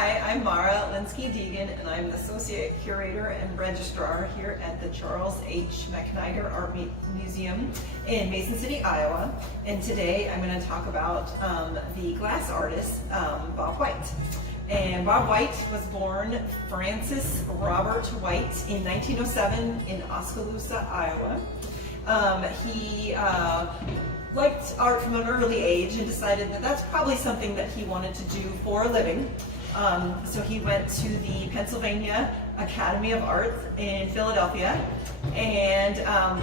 Hi, I'm Mara Linsky-Deegan, and I'm the Associate Curator and Registrar here at the Charles H. McNider Art Museum in Mason City, Iowa. And today I'm going to talk about the glass artist, Bob White. And Bob White was born Francis Robert White in 1907 in Oskaloosa, Iowa. He liked art from an early age and decided that that's probably something that he wanted to do for a living. So he went to the Pennsylvania Academy of Art in Philadelphia, and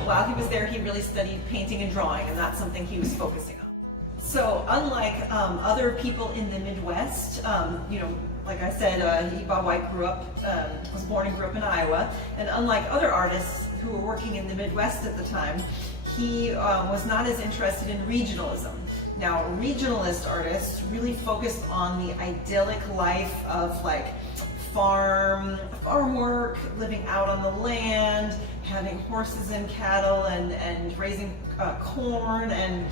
while he was there he really studied painting and drawing, and that's something he was focusing on. So unlike other people in the Midwest, like I said, Bob White was born and grew up in Iowa, and unlike other artists who were working in the Midwest at the time, he was not as interested in regionalism. Now, regionalist artists really focused on the idyllic life of farm work, living out on the land, having horses and cattle, and raising corn, and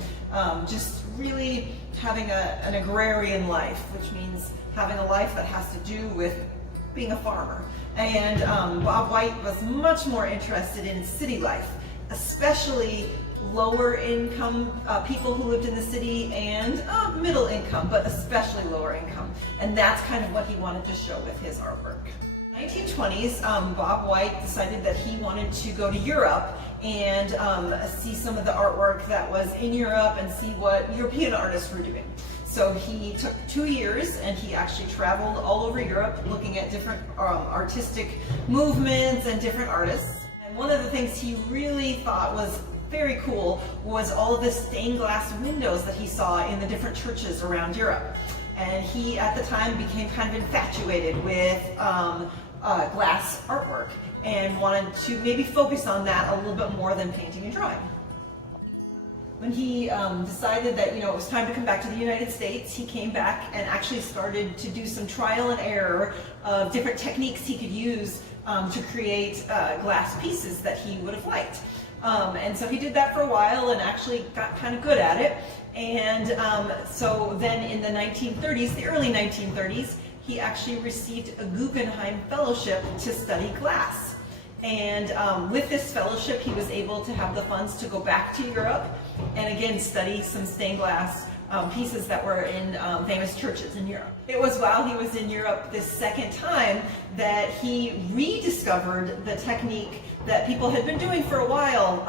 just really having an agrarian life, which means having a life that has to do with being a farmer. And Bob White was much more interested in city life, especially lower income people who lived in the city, and middle income, but especially lower income. And that's kind of what he wanted to show with his artwork. In the 1920s, Bob White decided that he wanted to go to Europe and see some of the artwork that was in Europe and see what European artists were doing. So he took 2 years and he actually traveled all over Europe looking at different artistic movements and different artists. And one of the things he really thought was very cool was all of the stained glass windows that he saw in the different churches around Europe. And he, at the time, became kind of infatuated with glass artwork and wanted to maybe focus on that a little bit more than painting and drawing. When he decided that it was time to come back to the United States, he came back and actually started to do some trial and error of different techniques he could use to create glass pieces that he would have liked. And so he did that for a while and actually got kind of good at it. And so then in the 1930s, the early 1930s, he actually received a Guggenheim Fellowship to study glass. And with this fellowship, he was able to have the funds to go back to Europe and again study some stained glass pieces that were in famous churches in Europe. It was while he was in Europe this second time that he rediscovered the technique that people had been doing for a while,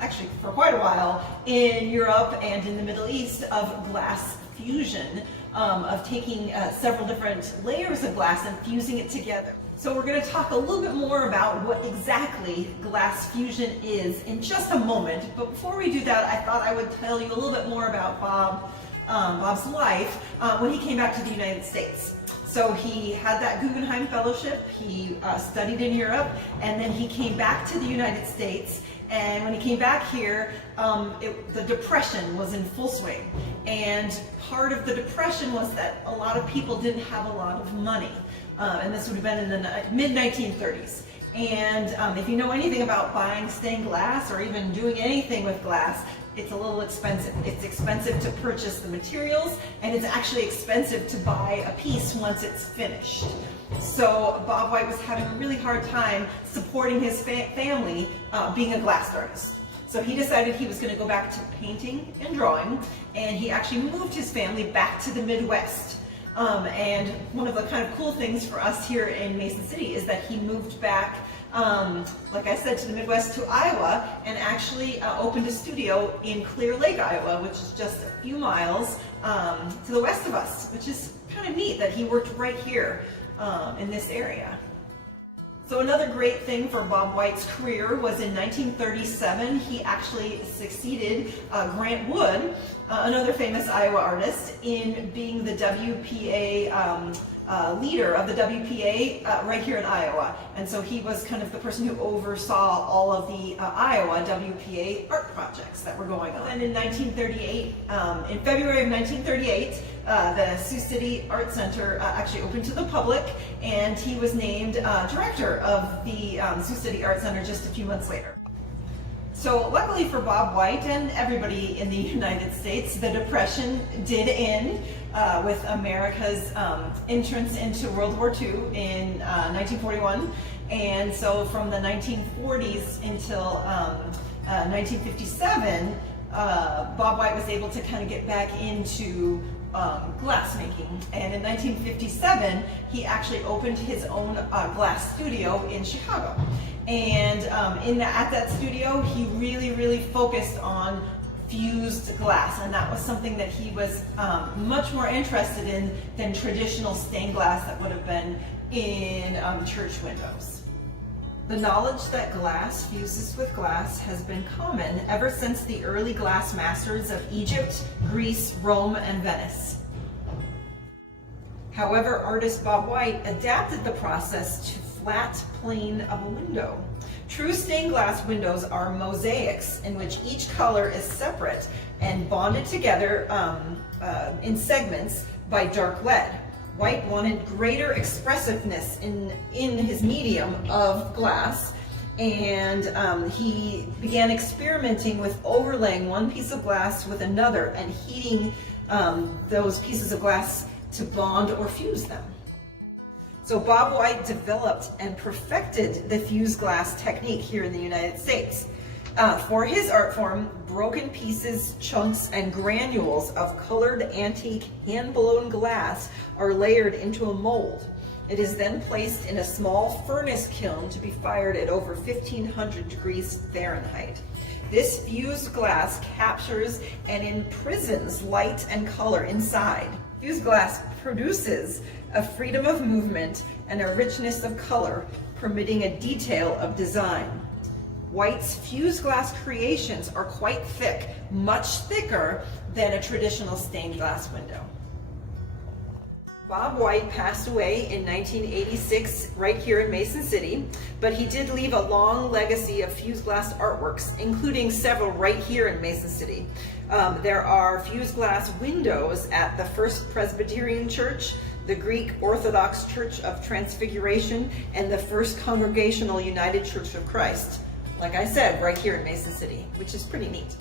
actually for quite a while, in Europe and in the Middle East, of glass fusion, of taking several different layers of glass and fusing it together. So we're going to talk a little bit more about what exactly glass fusion is in just a moment, but before we do that, I thought I would tell you a little bit more about Bob's life when he came back to the United States. So he had that Guggenheim Fellowship, he studied in Europe, and then he came back to the United States. And when he came back here, the Depression was in full swing. And part of the Depression was that a lot of people didn't have a lot of money. And this would have been in the mid-1930s. And if you know anything about buying stained glass or even doing anything with glass, it's a little expensive. It's expensive to purchase the materials, and it's actually expensive to buy a piece once it's finished. So Bob White was having a really hard time supporting his family being a glass artist. So he decided he was going to go back to painting and drawing, and he actually moved his family back to the Midwest. And one of the kind of cool things for us here in Mason City is that he moved back, like I said, to the Midwest, to Iowa, and actually opened a studio in Clear Lake, Iowa, which is just a few miles to the west of us, which is kind of neat that he worked right here in this area. So another great thing for Bob White's career was in 1937, he actually succeeded Grant Wood, another famous Iowa artist, in being the WPA leader of the WPA right here in Iowa. And so he was kind of the person who oversaw all of the Iowa WPA art projects that were going on. And in 1938, in February of 1938, the Sioux City Art Center actually opened to the public, and he was named director of the Sioux City Art Center just a few months later. So luckily for Bob White and everybody in the United States, the Depression did end with America's entrance into World War II in 1941. And so from the 1940s until 1957, Bob White was able to kind of get back into glass making. And in 1957, he actually opened his own glass studio in Chicago. And at that studio, he really focused on fused glass, and that was something that he was much more interested in than traditional stained glass that would have been in church windows. The knowledge that glass fuses with glass has been common ever since the early glass masters of Egypt, Greece, Rome, and Venice. However, artist Bob White adapted the process to flat plane of a window. True stained glass windows are mosaics in which each color is separate and bonded together in segments by dark lead. White wanted greater expressiveness in his medium of glass, and he began experimenting with overlaying one piece of glass with another and heating those pieces of glass to bond or fuse them. So Bob White developed and perfected the fused glass technique here in the United States. For his art form, broken pieces, chunks, and granules of colored antique hand-blown glass are layered into a mold. It is then placed in a small furnace kiln to be fired at over 1500 degrees Fahrenheit. This fused glass captures and imprisons light and color inside. Fused glass produces a freedom of movement and a richness of color, permitting a detail of design. White's fused glass creations are quite thick, much thicker than a traditional stained glass window. Bob White passed away in 1986 right here in Mason City, but he did leave a long legacy of fused glass artworks, including several right here in Mason City. There are fused glass windows at the First Presbyterian Church, the Greek Orthodox Church of Transfiguration, and the First Congregational United Church of Christ. Like I said, right here in Mason City, which is pretty neat.